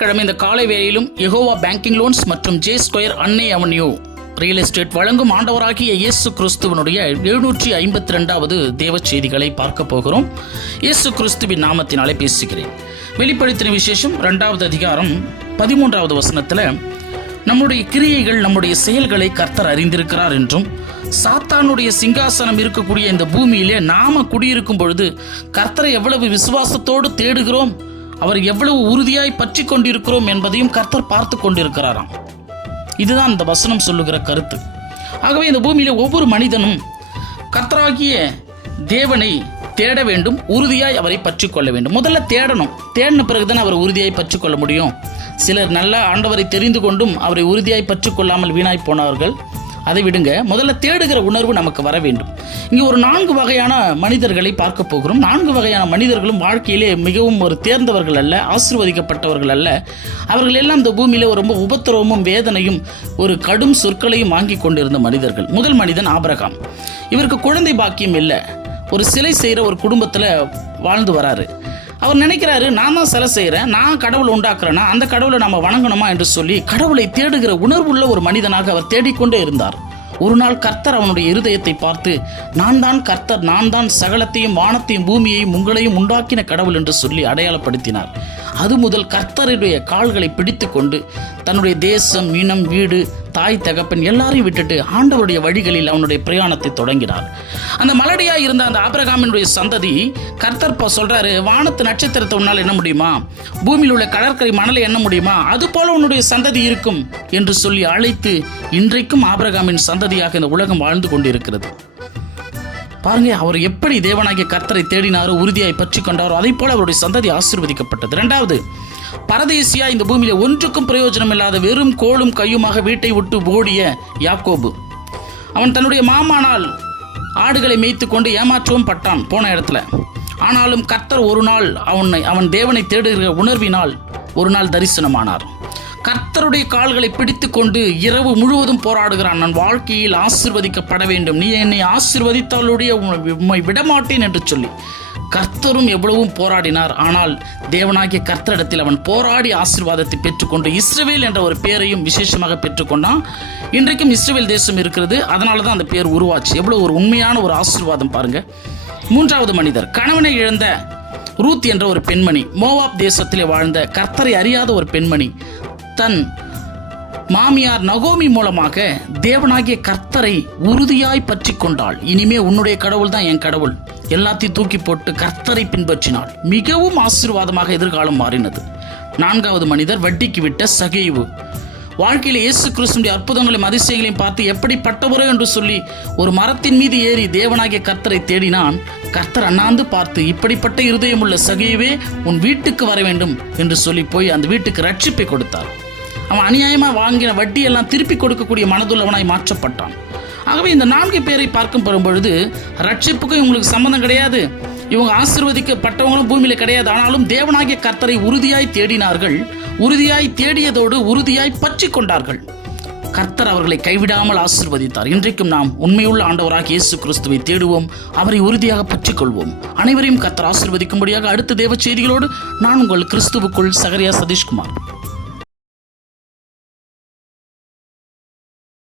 கிழமை இந்த காலை வேளையிலும் யெகோவா பேங்கிங் லோன்ஸ் மற்றும் ஜே ஸ்கொயர் அன்னை அவென்யூ ரியல் எஸ்டேட் வழங்கும் ஆண்டவராகிய இயேசு கிறிஸ்துவனுடைய 752வது தேவ செய்திகளை பார்க்க போகிறோம். இயேசு கிறிஸ்துவின் நாமத்தினாலே பேசுகிறேன். வெளிப்படுத்தின விசேஷம் 2வது அதிகாரம் 13வது வசனத்தில் நம்முடைய கிரியைகள், நம்முடைய செயல்களை கர்த்தர் அறிந்திருக்கிறார் என்றும், சாத்தானுடைய சிங்காசனம் இருக்கக்கூடிய இந்த பூமியிலே நாம குடியிருக்கும் பொழுது கர்த்தரை எவ்வளவு விசுவாசத்தோடு தேடுகிறோம், அவர் எவ்வளவு உறுதியாய் பற்றி கொண்டிருக்கிறோம் என்பதையும் கர்த்தர் பார்த்து கொண்டிருக்கிறாராம். இதுதான் இந்த வசனம் சொல்லுகிற கருத்து. ஆகவே இந்த பூமியில ஒவ்வொரு மனிதனும் கர்த்தராகிய தேவனை தேட வேண்டும், உறுதியாய் அவரை பற்றி கொள்ள வேண்டும். முதல்ல தேடணும். தேடின பிறகுதான் அவர் உறுதியாய் பற்றி கொள்ள முடியும். சிலர் நல்ல ஆண்டவரை தெரிந்து கொண்டும் அவரை உறுதியாய் பற்றி கொள்ளாமல் வீணாய் போனார்கள். அதை விடுங்க, முதல்ல தேடுகிற உணர்வு நமக்கு வர வேண்டும். இங்கே ஒரு 4 வகையான மனிதர்களை பார்க்க போகிறோம். 4 வகையான மனிதர்களும் வாழ்க்கையிலே மிகவும் ஒரு தேர்ந்தவர்கள் அல்ல, ஆசீர்வதிக்கப்பட்டவர்கள் அல்ல. அவர்கள் எல்லாம் இந்த பூமியில ரொம்ப உபத்திரவமும் வேதனையும் ஒரு கடும் சொற்களையும் வாங்கி கொண்டிருந்த மனிதர்கள். முதல் மனிதன் ஆபிரகாம். இவருக்கு குழந்தை பாக்கியம் இல்லை. ஒரு சிலை செய்கிற ஒரு குடும்பத்தில் வாழ்ந்து வராரு. அவர் நினைக்கிறாரு, நான் தான் சிலை செய்கிறேன், நான் கடவுளை உண்டாக்குறேன்னா அந்த கடவுளை நம்ம வணங்கணுமா என்று சொல்லி கடவுளை தேடுகிற உணர்வுள்ள ஒரு மனிதனாக அவர் தேடிக்கொண்டே இருந்தார். ஒரு நாள் கர்த்தர் அவனுடைய இருதயத்தை பார்த்து, நான் தான் கர்த்தர், நான் தான் சகலத்தையும் வானத்தையும் பூமியையும் உங்களையும் உண்டாக்கின கடவுள் என்று சொல்லி அடையாளப்படுத்தினார். அது முதல் கர்த்தருடைய கால்களை பிடித்து கொண்டு தன்னுடைய தேசம், இனம், வீடு, தாய், தகப்பன் எல்லாரையும் விட்டுட்டு ஆண்டவருடைய வழிகளில் அவனுடைய பிரயாணத்தை தொடங்கினார். அந்த மலடியாக இருந்த அந்த ஆபிரகாமினுடைய சந்ததி கர்த்தர் சொல்றாரு, வானத்து நட்சத்திரத்தை உன்னால் எண்ண முடியுமா, பூமியில் உள்ள கடற்கரை மணலை எண்ண முடியுமா, அது போல உன்னுடைய சந்ததி இருக்கும் என்று சொல்லி அழைத்து இன்றைக்கும் ஆபிரகாமின் சந்ததியாக இந்த உலகம் வாழ்ந்து கொண்டிருக்கிறது. பாருங்க, அவர் எப்படி தேவனாகிய கர்த்தரை தேடினாரோ, உறுதியாய் பற்றி கொண்டாரோ, அதே போல அவருடைய சந்ததி ஆசீர்வதிக்கப்பட்டது. 2வது, பரதேசியா இந்த பூமியில ஒன்றுக்கும் பிரயோஜனம் இல்லாத வெறும் கோலும் கையுமாக வீட்டை விட்டு ஓடிய யாக்கோபு. அவன் தன்னுடைய மாமானால் ஆடுகளை மேய்த்து கொண்டு ஏமாற்றவும் பட்டான் போன இடத்துல. ஆனாலும் கர்த்தர் ஒரு நாள் அவன் தேவனை தேடுகிற உணர்வினால் ஒரு நாள் தரிசனமானார். கர்த்தருடைய கால்களை பிடித்து கொண்டு இரவு முழுவதும் போராடுகிறான். நான் வாழ்க்கையில் ஆசீர்வதிக்கப்பட வேண்டும், நீ என்னை ஆசீர்வதித்தாலுடைய உம்மை விடமாட்டேன் என்று சொல்லி கர்த்தரும் எவ்வளவும் போராடினார். ஆனால் தேவனாகிய கர்த்தரிடத்தில் அவன் போராடி ஆசீர்வாதத்தை பெற்றுக்கொண்டு இஸ்ரவேல் என்ற ஒரு பேரையும் விசேஷமாக பெற்றுக்கொண்டான். இன்றைக்கும் இஸ்ரவேல் தேசம் இருக்கிறது. அதனால தான் அந்த பேர் உருவாச்சு. எவ்வளவு ஒரு உண்மையான ஒரு ஆசீர்வாதம் பாருங்க. 3வது மனிதர், கணவனை இழந்த ரூத் என்ற ஒரு பெண்மணி, மோவாப் தேசத்திலே வாழ்ந்த கர்த்தரை அறியாத ஒரு பெண்மணி, தன் மாமியார் நகோமி மூலமாக தேவனாகிய கர்த்தரை உறுதியாய் பற்றி கொண்டாள். இனிமே உன்னுடைய கடவுள் தான் என் கடவுள், எல்லாத்தையும் தூக்கி போட்டு கர்த்தரை பின்பற்றினாள். மிகவும் ஆசீர்வாதமாக எதிர்காலம் மாறினது. 4வது மனிதர், வட்டிக்கு விட்ட சகேவு. வாழ்க்கையில் இயேசு கிறிஸ்துவின் அற்புதங்களையும் அதிசயங்களையும் பார்த்து எப்படிப்பட்டவரோ என்று சொல்லி ஒரு மரத்தின் மீது ஏறி தேவனாகிய கர்த்தரை தேடினான். கர்த்தர் அண்ணாந்து பார்த்து, இப்படிப்பட்ட இருதயம் உள்ள சகேவே, உன் வீட்டுக்கு வர வேண்டும் என்று சொல்லி போய் அந்த வீட்டுக்கு ரட்சிப்பை கொடுத்தார். அவன் அநியாயமாக வாங்கின வட்டியெல்லாம் திருப்பி கொடுக்கக்கூடிய மனதுள்ளவனாய் மாற்றப்பட்டான். ஆகவே இந்த 4 பேரை பார்க்கும் பொழுது ரட்சிப்புக்கும் இவங்களுக்கு சம்பந்தம் கிடையாது, இவங்க ஆசீர்வதிக்கப்பட்டவங்களும் பூமியில கிடையாது. ஆனாலும் தேவனாகிய கர்த்தரை உறுதியாய் தேடினார்கள். உறுதியாய் தேடியதோடு உறுதியாய் பற்றி கொண்டார்கள். கர்த்தர் அவர்களை கைவிடாமல் ஆசீர்வதித்தார். இன்றைக்கும் நாம் உண்மையுள்ள ஆண்டவராக இயேசு கிறிஸ்துவை தேடுவோம், அவரை உறுதியாக பற்றி கொள்வோம். அனைவரையும் கர்த்தர் ஆசீர்வதிக்கும்படியாக அடுத்த தேவ செய்திகளோடு நான் உங்கள் கிறிஸ்துவுக்குள் சகரியா சதீஷ்குமார்.